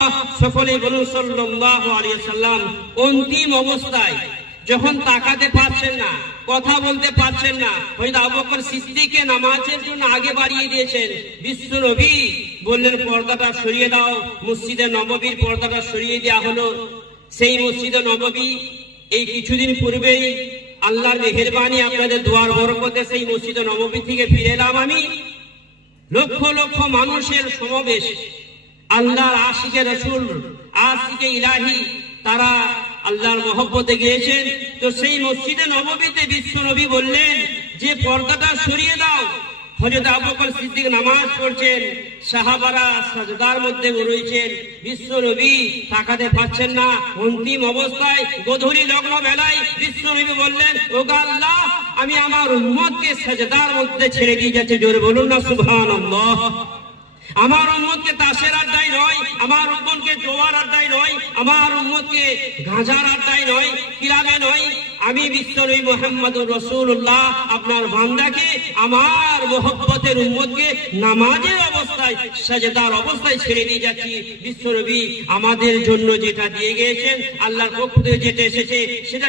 সকলেই বলুন সাল্লাল্লাহু আলাইহি ওয়াসাল্লাম। অন্তিম অবস্থায় যখন তাকাতে পারছেন না, কথা বলতে পারছেন না, হযরত আবু বকর সিদ্দিককে নামাজের জন্য আগে বাড়িয়ে দিয়েছেন। বিশ্ব নবী বললেন, পর্দাটা সরিয়ে দাও। মসজিদে নববীর পর্দাটা সরিয়ে দেওয়া হলো। সেই মসজিদে নববী এই কিছুদিন পূর্বেই আল্লাহর মেহেরবানি, আপনাদের দোয়ার বরকতে সেই মসজিদে নববী থেকে ফিরে এলাম আমি। লক্ষ লক্ষ মানুষের সমাবেশ, আল্লাহর আশিকে রাসূল, আশিকে ইলাহি, তারা আল্লাহর মহব্বতে গিয়েছেন। তো সেই মসজিদে নববীতে বিশ্ব নবী বললেন যে পর্দাটা সরিয়ে দাও। হযরত আবু বকর সিদ্দিক নামাজ পড়ছেন, সাহাবারা সাজদার মধ্যে রয়েছেন। বিশ্ব নবী তাকাতে পারছেন না। অন্তিম অবস্থায় গোধূলি লগ্ন বেলায় বিশ্ব নবী বললেন, ওগো আল্লাহ, আমি আমার উম্মতকে সাজদার মধ্যে ছেড়ে দিয়ে যাচ্ছি। জোরে বলুন না সুবহানাল্লাহ। আমার উম্মতকে তাসের আড্ডায় নয়, আমার উম্মতকে জোয়ার আড্ডায় নয়, আমার উম্মতকে গাঁজার আড্ডায় নয়, ক্লাবে নয়, আমি বিশ্বনবী মুহাম্মদুর রাসূলুল্লাহ আপনার বান্দাকে, আমার মহব্বতের উম্মতকে নামাজের অবস্থায়, সাজদার অবস্থায় ছেড়ে দিয়ে যাচ্ছি। বিশ্বনবী আমাদের জন্য যেটা দিয়ে গিয়েছেন, আল্লাহর পক্ষ থেকে যেটা এসেছে, সেটা